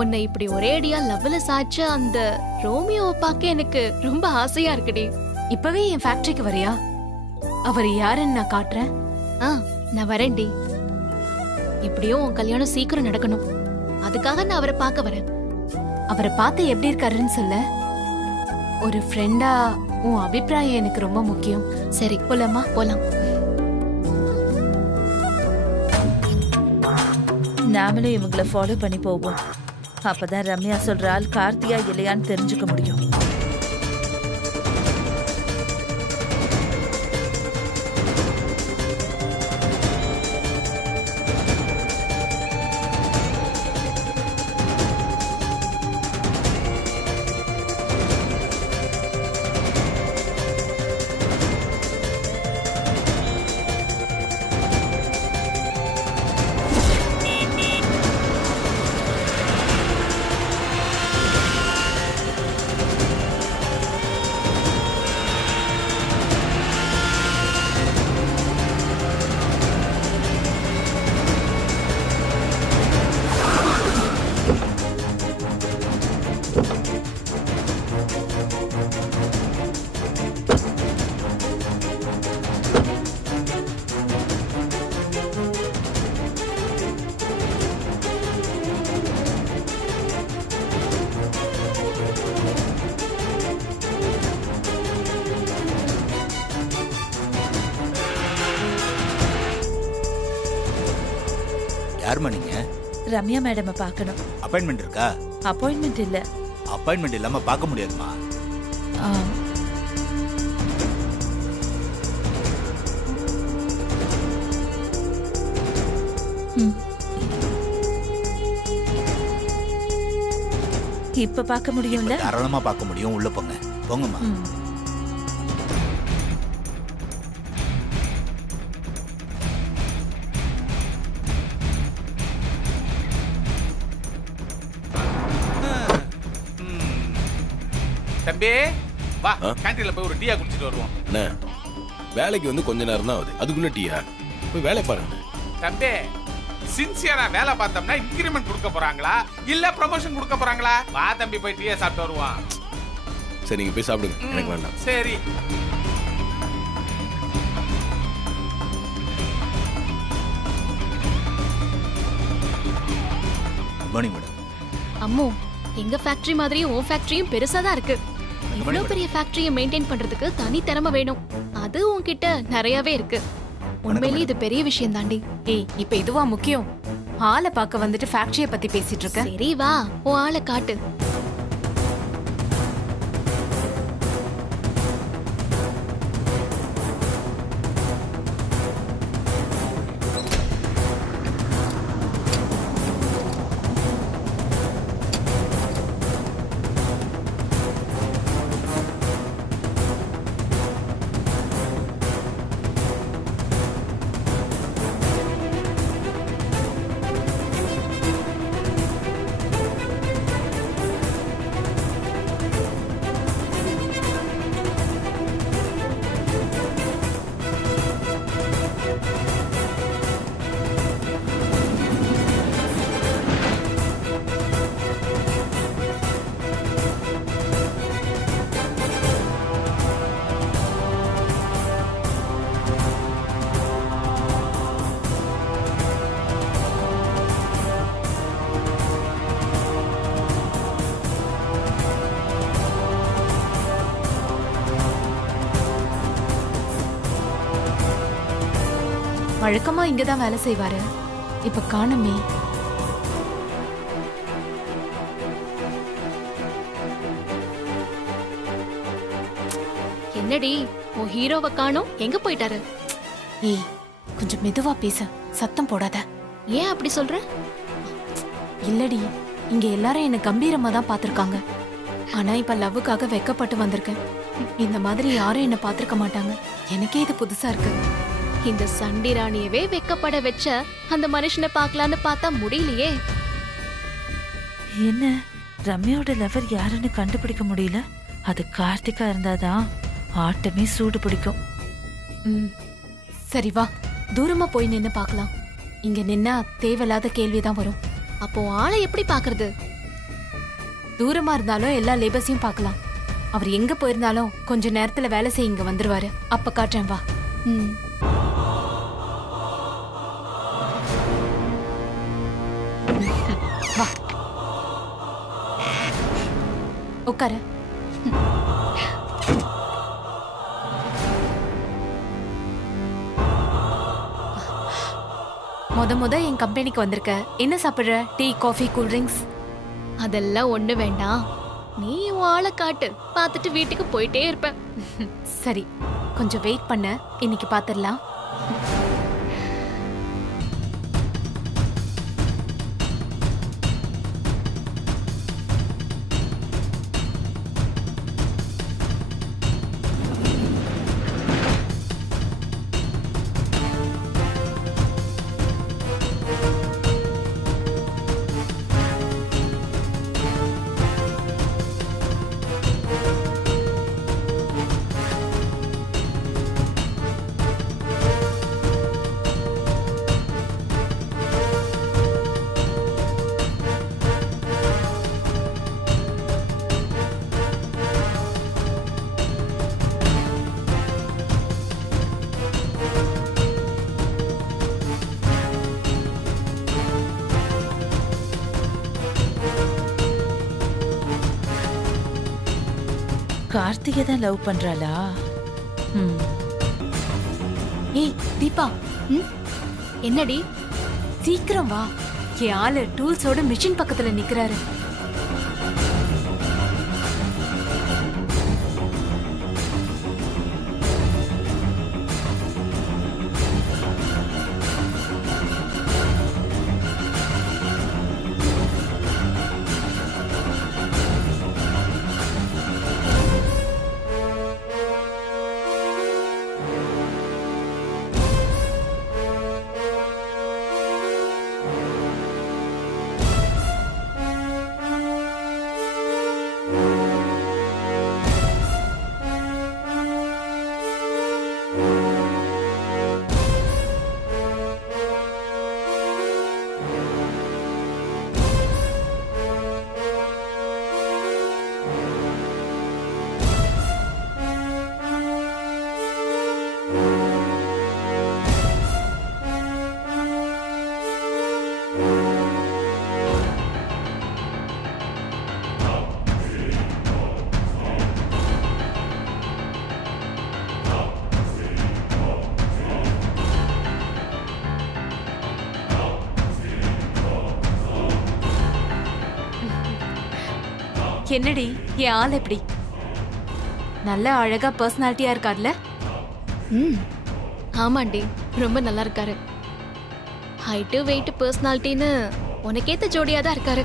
உன்னை இப்படி ஒரேடியா லவ்ல சாய்ச்ச அந்த ரோமியோவை பார்க்க எனக்கு ரொம்ப ஆசையா இருக்குடி. இப்பவே என் ஃபேக்டரிக்கு வரியா? அவர் யாருன்னு நான் காட்டுறேன். நான் வரேன்டி. இப்படியும் உன் கல்யாணம் சீக்கிரம் நடக்கணும். அதுக்காக நான் அவரை பார்க்க வரேன். அவரை பார்த்து எப்படி இருக்காருன்னு சொல்ல. ஒரு ஃப்ரெண்டா உன் அபிப்பிராயம் எனக்கு ரொம்ப முக்கியம். சரி போலாமா? போலாம். நாமளும் இவங்கள ஃபாலோ பண்ணி போவோம். அப்பதான் ரம்யா சொல்ற ஆள் கார்த்தியா இல்லையான்னு தெரிஞ்சுக்க முடியும். யாருமா நீங்க? ரம்யா மேடம் பார்க்கணும். அப்பாயின்மெண்ட் இருக்கா? அப்பாயின்மெண்ட் இல்ல. அப்பாயின்மெண்ட் இல்லாம பார்க்க முடியாதுமா. இப்ப பார்க்க முடியும்ல? தாராளமா பார்க்க முடியும். உள்ள போங்க. போங்கம்மா. தம்பி வா, கேண்டீன்ல போய் ஒரு டீயா குடிச்சிட்டு வருவோம். அண்ணா, வேலைக்கு வந்து கொஞ்ச நேரம் தான் ஆகுது, அதுக்குள்ள டீயா? போய் வேலை பாருங்க. தம்பி, சின்சியரா வேலை பார்த்தோம்னா இன்கிரிமெண்ட் கொடுக்க போறாங்களா இல்ல ப்ரமோஷன் கொடுக்க போறாங்களா? வா தம்பி, போய் டீயா சாப்பிட்டு வருவோம். சரி, நீங்க போய் சாப்பிடுங்க, எனக்கு வேண்டாம். சரி. மணி மேடம். அம்மோ, எங்க ஃபேக்டரி மாதிரி உன் ஃபேக்டரியும் பெருசா தான் இருக்கு. இவ்வளவு பெரிய ஃபேக்டரியை மெயின்டைன் பண்றதுக்கு தனி திறமை வேணும். அது உன்கிட்ட நிறையவே இருக்கு. உண்மையிலேயே இது பெரிய விஷயம் தாண்டி. ஏய், இப்ப இதுவா முக்கியம்? ஆளை பார்க்க வந்துட்டு ஃபேக்டரியை பத்தி பேசிட்டு இருக்க. சரி வா, உன் ஆளை காட்டு. வழக்கமா இங்கதான் வேலை செய்வாரு, இப்ப காணுமே. என்னடி உன் ஹீரோவை காணோம்? எங்க போயிட்டாரு? ஏய், கொஞ்சம் மெதுவா பேச, சத்தம் போடாத. ஏன் அப்படி சொல்ற? இல்லடி, இங்க எல்லாரும் என்ன கம்பீரமா தான் பாத்திருக்காங்க. ஆனா இப்ப லவ்வுக்காக வெக்கப்பட்டு வந்திருக்கேன். இந்த மாதிரி யாரும் என்ன பாத்திருக்க மாட்டாங்க. எனக்கே இது புதுசா இருக்கு. இந்த சண்டி ராணியவே வெக்கப்பட வச்ச அந்த மனுஷனை பார்க்கலான்னு பார்த்தா முடியலையே. என்ன, ரம்யாவோட லவர் யாருன்னு கண்டுபிடிக்க முடியல? அது கார்த்திகா இருந்தாதான் ஆட்டமே சூடு பிடிக்கும். சரி வா, தூரமா போய் நின்னு பார்க்கலாம். இங்க நின்னா தேவையில்லாத கேள்விதான் வரும். அப்போ ஆளை எப்படி பாக்குறது? தூரமா இருந்தாலும் எல்லா லேபர்ஸையும் பார்க்கலாம். அவர் எங்க போயிருந்தாலும் கொஞ்ச நேரத்துல வேலை செய்ய இங்க வந்துருவாரு. அப்ப காட்டுறேன் வா. ம். வா உட்காரு. முத என் கம்பெனிக்கு வந்திருக்க. என்ன சாப்பிடுற? Tea, coffee, cool drinks? அதெல்லாம் ஒண்ணு வேண்டாம். நீ உன் ஆளை காட்டு, பார்த்துட்டு வீட்டுக்கு போயிட்டே இருப்பேன். சரி, கொஞ்சம் வெயிட் பண்ண. இன்னைக்கு பாத்துடலாம். கார்த்திகை தான் லவ் பண்றாளா? ஏய் தீபா, ம்? என்னடி? சீக்கிரம் வா. என் ஆளு டூல்ஸோட மிஷின் பக்கத்துல நிக்கிறாரு. என்னடி என் ஆள் எப்படி? நல்ல அழகா பர்சனாலிட்டியா இருக்கார்ல? ம். ஆமாண்டி, ரொம்ப நல்லா இருக்காரு. ஹைட்டு, வெயிட், பர்சனாலிட்டின்னு உனக்கேத்த ஜோடியா தான் இருக்காரு.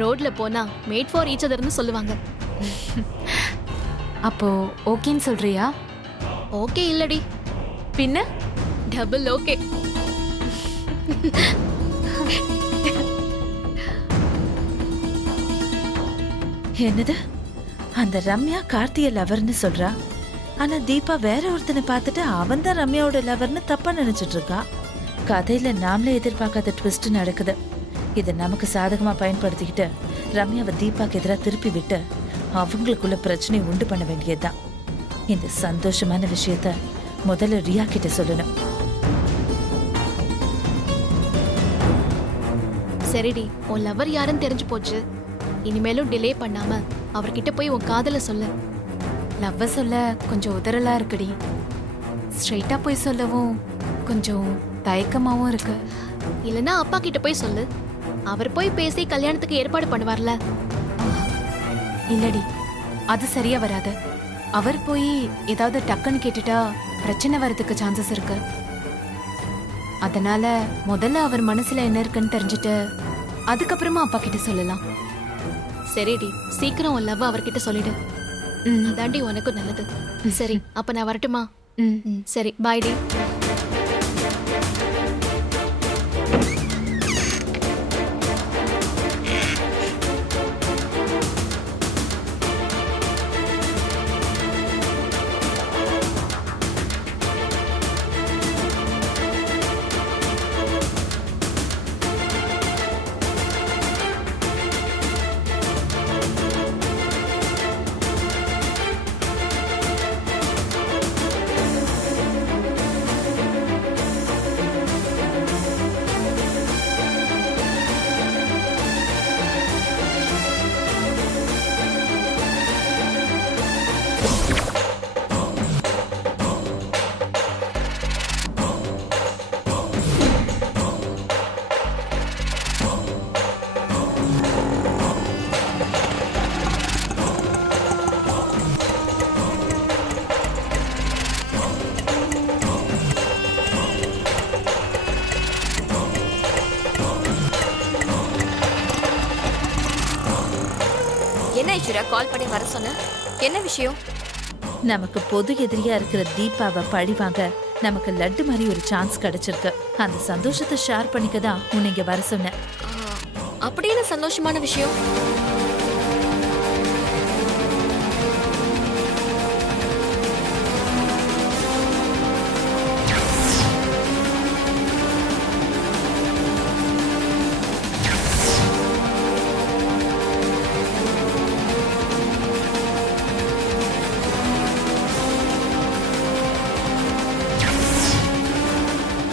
ரோட்ல போனா மேட் ஃபார் ஈச் அதர்னு சொல்லுவாங்க. அப்போ ஓகேன்னு சொல்றியா? ஓகே இல்லடி, பின்ன டபுள் ஓகே. என்னது? அந்த ரம்யா கார்த்திகை லவர்னு சொல்றா. ஆனா தீபா வேற ஒருத்தனை பார்த்துட்டு அவன் தான் ரம்யாவோட லவர்னு தப்பா நினைச்சிட்டு இருக்கா. கதையில நாமளே எதிர்பார்க்காத ட்விஸ்ட் நடக்குது. இதை நமக்கு சாதகமா பயன்படுத்திக்கிட்டு ரம்யாவை தீபாக்கு எதிராக திருப்பி விட்டு அவங்களுக்குள்ள பிரச்சனை உண்டு பண்ண வேண்டியதுதான். இந்த சந்தோஷமான விஷயத்த முதல்ல ரியா கிட்ட சொல்லணும். சரிடி, உன் லவர் யாருன்னு தெரிஞ்சு போச்சு. இனிமேலும் டிலே பண்ணாம அவர்கிட்ட போய் உன் காதல சொல்லு. லவ்வ சொல்ல கொஞ்சம் உதறலா இருக்குடி. ஸ்ட்ரைட்டா போய் சொல்லவும் கொஞ்சம் தயக்கமாவும் இருக்கு. இல்லனா அப்பா கிட்ட போய் சொல்லு. அவர் போய் பேசி கல்யாணத்துக்கு ஏற்பாடு பண்ணுவார்ல. இல்லடி, அது சரியா வராது. அவர் போய் ஏதாவது டக்குன்னு கேட்டுட்டா பிரச்சனை வரதுக்கு சான்சஸ் இருக்கு. அதனால முதல்ல அவர் மனசுல என்ன இருக்குன்னு தெரிஞ்சுட்டு அதுக்கப்புறமா அப்பா கிட்ட சொல்லலாம். சரிடி, சீக்கிரம் உன் லவ் அவர்கிட்ட சொல்லிடு. ம், அதாண்டி உனக்கும் நல்லது. சரி, அப்ப நான் வரட்டுமா? ம். சரி, பாய் டி. என்ன ஐஸ்வர்யா கால் பண்ணி வர சொன்ன? என்ன விஷயம்? நமக்கு பொது எதிரியா இருக்கிற தீபாவை பழிவாங்க நமக்கு லட்டு மாதிரி ஒரு சான்ஸ் கிடைச்சிருக்கு. அந்த சந்தோஷத்தை ஷேர் பண்ணிக்க தான் உன்னை இங்க வர சொன்னேன். அப்படி என்ன சந்தோஷமான விஷயம்?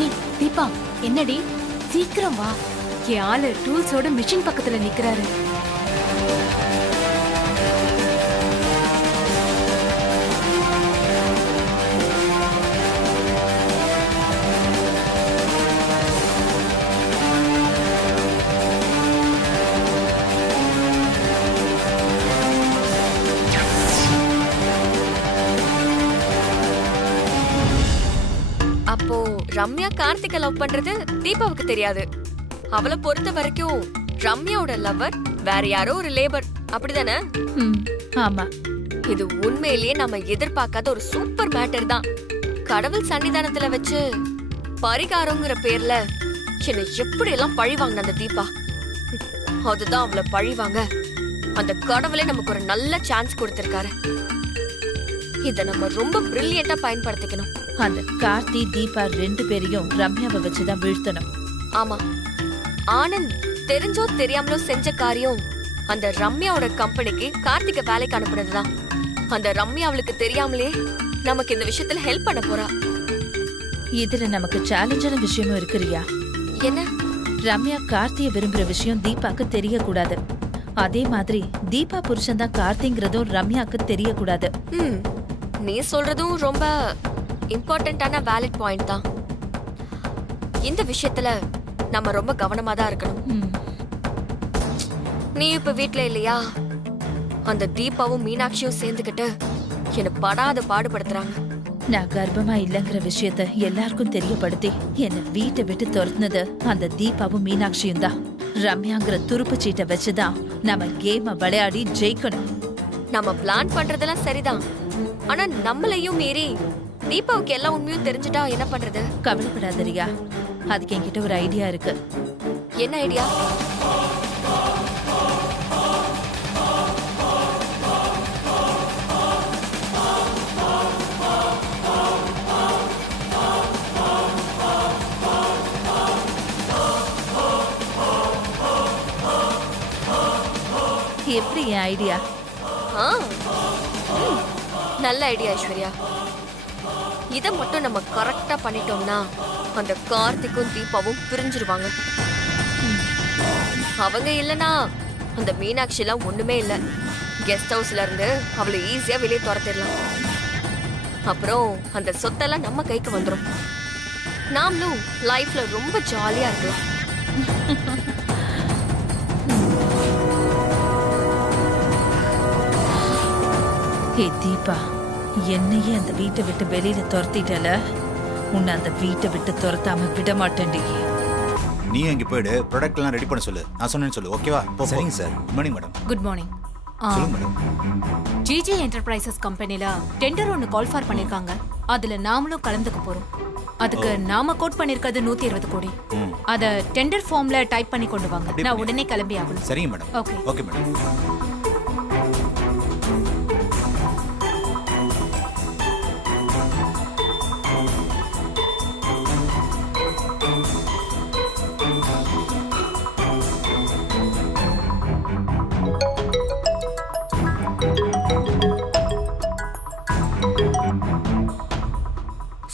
ஏய் தீபா, என்னடி? சீக்கிரம் வா. என் ஆளு டூல்ஸோட மிஷின் பக்கத்துல நிக்கிறாரு. அப்போ ரம்யா கார்த்திகை லவ் பண்றது தீபாவுக்கு தெரியாது. அவளை பொறுத்த வரைக்கும் ரம்யாவோட லவர் வேற யாரோ ஒரு லேபர், அப்படிதானே? ஆமா, இது உண்மையிலேயே நம்ம எதிர்பார்க்காத ஒரு சூப்பர் மேட்டர் தான். கடவுள் சன்னிதானத்துல வச்சு பரிகாரங்கிற பேர்ல என்ன எப்படி எல்லாம் பழி வாங்கின அந்த தீபா. அதுதான் அவளை பழி வாங்க அந்த கடவுளே நமக்கு ஒரு நல்ல சான்ஸ் கொடுத்திருக்காரு. இத நம்ம ரொம்ப பிரில்லியண்டா பயன்படுத்திக்கணும். அந்த கார்த்தி தீபா 2 பேரையும் ரம்யாவை வச்சுதான் வீழ்த்தணும். ஆமா, ஆனந்த் தெரிஞ்சோ தெரியாமலோ செஞ்ச காரியம் அந்த ரம்யாவோட கம்பெனிக்கு கார்த்திகை வேலைக்கு அனுப்புனதுதான். அந்த ரம்யா அவளுக்கு தெரியாமலே நமக்கு இந்த விஷயத்துல ஹெல்ப் பண்ண போறா. இதுல நமக்கு சேலஞ்சான விஷயமும் இருக்குறியா? என்ன? ரம்யா கார்த்திய விரும்புற விஷயம் தீபாக்கு தெரியக்கூடாது. அதே மாதிரி தீபா புருஷன் தான் கார்த்திங்கிறதும் ரம்யாக்கு தெரியக்கூடாது. நீ சொல்றதும் ரொம்ப இம்பார்ட்டன்டான வேலிட் பாயிண்ட் தான். இந்த விஷயத்துல நம்ம ரொம்ப கவனமா தான் இருக்கணும். நீ இப்ப வீட்ல இல்லையா? அந்த தீபாவும் மீனாட்சியும் சேர்ந்துகிட்டு என்ன படாத பாடுபடுத்துறாங்க. நான் கர்ப்பமா இல்லங்கிற விஷயத்த எல்லாருக்கும் தெரியப்படுத்தி என்ன வீட்டை விட்டு துரத்துனது அந்த தீபாவும் மீனாட்சியும் தான். ரம்யாங்கிற துருப்பு சீட்டை வச்சுதான் நம்ம கேம விளையாடி ஜெயிக்கணும். நம்ம பிளான் பண்றதெல்லாம் சரிதான், ஆனா நம்மளையும் மீறி தீபாவுக்கு எல்லா உண்மையும் தெரிஞ்சுட்டா என்ன பண்றது? கவலைப்படாத ரியா, அதுக்கு என்கிட்ட ஒரு ஐடியா இருக்கு. என்ன ஐடியா? எப்படி என் ஐடியா? நல்ல ஐடியா ஐஸ்வர்யா. இத மட்டும் நம்ம கரெக்டா பண்ணிட்டோம்னா அந்த கார்த்திக்கும் தீபாவும் பிரிஞ்சிருவாங்க. அவங்க இல்லனா அந்த மீனாட்சி எல்லாம் ஒண்ணுமே இல்ல. கெஸ்ட் ஹவுஸ்ல இருந்து அவளை ஈஸியா வெளியே துரத்திடலாம். அப்புறம் அந்த சொத்தெல்லாம் நம்ம கைக்கு வந்துரும். நாமளும் லைஃப்ல ரொம்ப ஜாலியா இருக்கலாம். ஹே தீபா, என்னையே அந்த வீட்டை விட்டு வெளியில துரத்திட்டல, உன்னை அந்த வீட்டை விட்டு துரத்தாம விட மாட்டேன்டி. நீ அங்கே போயிடு, ப்ராடக்ட் எல்லாம் ரெடி பண்ண சொல்லு. நான் சொன்னேன்னு சொல்லு, ஓகேவா? சரிங்க sir. Good morning madam. Good morning. சொல்லுங்க மேடம். ஜிஜி என்டர்பிரைசஸ் கம்பெனில டெண்டர் ஒன்னு கால் ஃபார் பண்ணிருக்காங்க. அதுல நாமளும் கலந்துக்க போறோம். அதுக்கு நாம கோட் பண்ணிருக்கிறது 120 கோடி. அத டெண்டர் ஃபார்ம்ல டைப் பண்ணி கொண்டு வாங்க. நான் உடனே கிளம்பி ஆகணும். சரிங்க மேடம். ஓகே. Okay madam.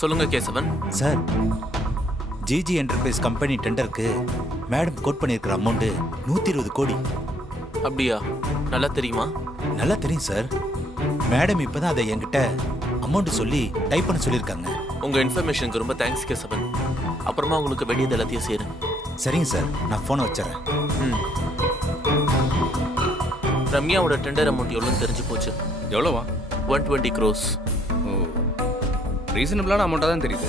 சொல்லுங்க Kesavan. Sir, GG enterprise company டெண்டருக்கு மேடம் கோட் பண்ணியிருக்கிற அமௌண்ட் 120 கோடி. அப்படியா? நல்லா தெரியுமா? நல்லா தெரியும் சார். மேடம் இப்பதான் அதை என்கிட்ட அமௌண்ட் சொல்லி டைப் பண்ண சொல்லியிருக்காங்க. உங்க இன்ஃபர்மேஷனுக்கு ரொம்ப தேங்க்ஸ் கேசவன். அப்புறமா உங்களுக்கு வேண்டியது எல்லாத்தையும் சேரும். சரிங்க சார், நான் ஃபோனை வச்சிடறேன். ரம்யாவோட டெண்டர் அமௌண்ட் எவ்வளோன்னு தெரிஞ்சு போச்சு. எவ்வளோவா? 120 crores. ஓ, ரீசனபிளான அமௌண்ட்டாக தான் தெரியுது.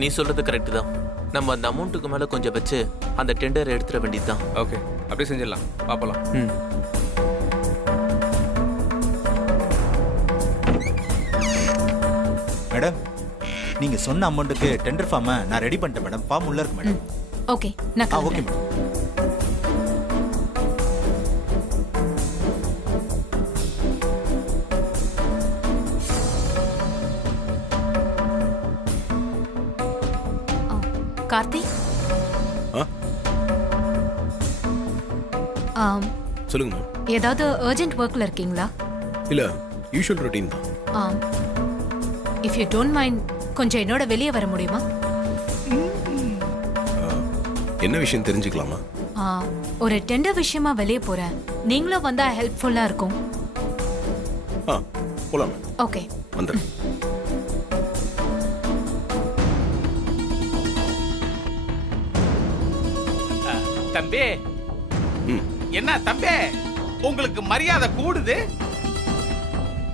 நீ சொல்றது கரெக்டு தான். நம்ம அந்த அமௌண்ட்டுக்கு மேலே கொஞ்சம் வச்சு அந்த டெண்டர் எடுத்துட வேண்டியது தான். ஓகே, அப்படியே செஞ்சிடலாம். பார்ப்பலாம். நீங்க சொன்ன அமௌண்ட்டுக்கு டெண்டர் ஃபார்மை நான் ரெடி பண்ணிட்டேன் மேடம். ஃபார்ம் உள்ள இருக்கு மேடம். ஓகே நான் ஓகே கிளம்புறேன். மேடம். கார்த்தி ஆ ஆம், சொல்லுங்க மேம். ஏதாவது அர்ஜென்ட் ஒர்க்ல இருக்கீங்களா? இல்ல யூஷுவல் ரொட்டீன் தான். இஃப் யூ டோன்ட் மைண்ட் கொஞ்சம் என்னோட வெளியே வர முடியுமா? என்ன விஷயம் தெரிஞ்சுக்கலாமா? ஒரு டெண்டர் விஷயமா வெளியே போறேன். நீங்களும் வந்தா ஹெல்ப்ஃபுல்லா இருக்கும். ஆ போலாம் மேம். ஓகே. வந்துடுறேன். தம்பி ம். என்ன தம்பி உங்களுக்கு மரியாதை கூடுது?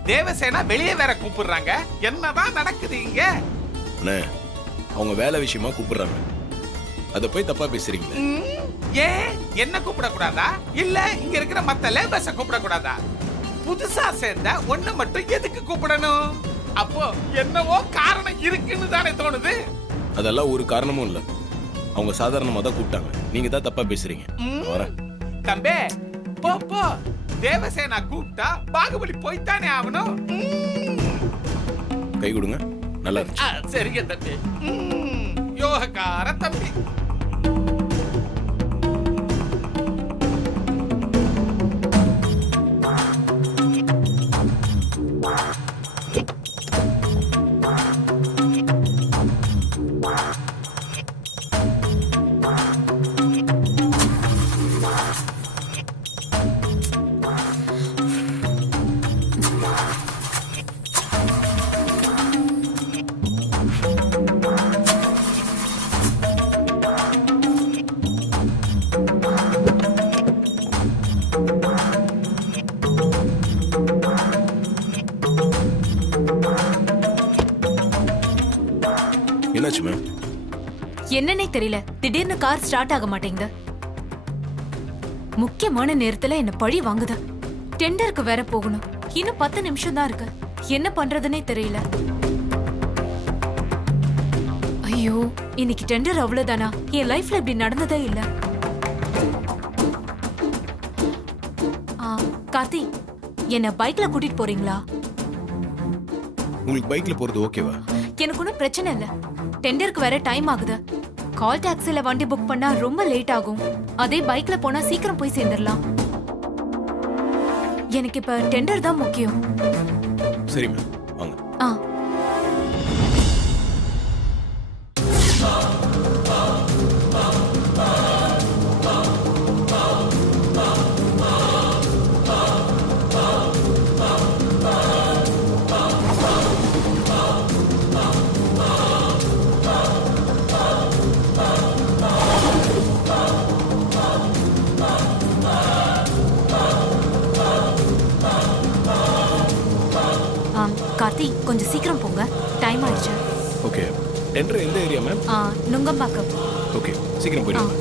தேவசேனா வெளியே வேற கூப்பிடுறாங்க. என்னதான் நடக்குது இங்க? அண்ணே அவங்க வேலை விஷயமா கூப்பிடுறாங்க. அதை போய் தப்பா பேசுறீங்களே. ஏன் என்ன கூப்பிடக்கூடாதா? இல்ல இங்க இருக்கிற மத்த லேபர்ஸ கூப்பிடக்கூடாதா? புதுசா சேர்ந்த ஒண்ணு மட்டும் எதுக்கு கூப்பிடணும்? அப்போ என்னவோ காரணம் இருக்குன்னு தானே தோணுது. அதெல்லாம் ஒரு காரணமும் இல்ல. அவங்க சாதாரணமா தான் கூப்பிட்டாங்க. நீங்க தான் தப்பா பேசுறீங்க. வரேன். தம்பி போ போ. தேவசேனா கூப்பிட்டா பாகுபலி போய்த்தானே ஆகணும். கை கொடுங்க. நல்லா இருந்துச்சு. சரிங்க தம்பி. யோகக்கார தம்பி. என்னாச்சு மேம்? என்னன்னே தெரியல, திடீர்னு கார் ஸ்டார்ட் ஆக மாட்டேங்குது. முக்கியமான நேரத்துல என்ன பழி வாங்குது. டெண்டருக்கு வேற போகணும். இன்னும் 10 நிமிஷம் தான் இருக்கு. என்ன பண்றதுன்னே தெரியல. ஐயோ, இன்னைக்கு டெண்டர் அவ்வளவுதானா? என் லைஃப்ல இப்படி நடந்ததே இல்ல. கார்த்தி, என்ன பைக்ல கூட்டிட்டு போறீங்களா? உங்களுக்கு பைக்ல போறது ஓகேவா? எனக்கு ஒன்றும் பிரச்சனை இல்ல. டெண்டருக்கு வேற டைம் ஆகுது. கால் டாக்ஸில வண்டி புக் பண்ணா ரொம்ப லேட் ஆகும். அதே பைக்ல போனா சீக்கிரம் போய் சேர்ந்துடலாம். எனக்கு இப்ப டெண்டர் தான் முக்கியம். சரி மேம், வாங்க. ஆ. கார்த்தி, கொஞ்சம் சீக்கிரம் போங்க. டைம் ஆயிடுச்சு. ஓகே. டெண்டர் எந்த ஏரியா மேம்? நுங்கம்பாக்கம். ஓகே, சீக்கிரம் போயிடுங்க.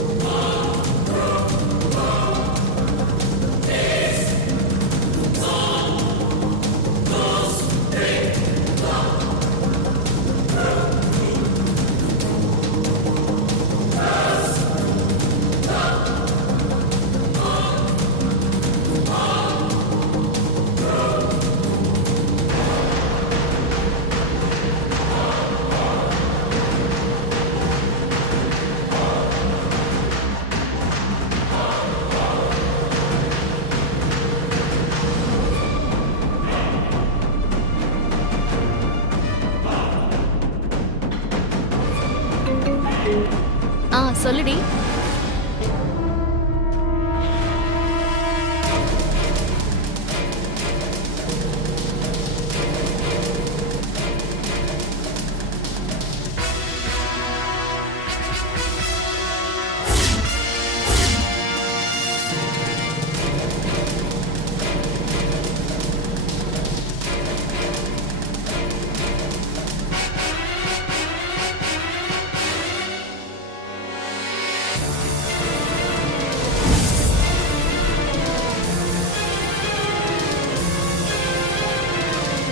சொல்லுடி.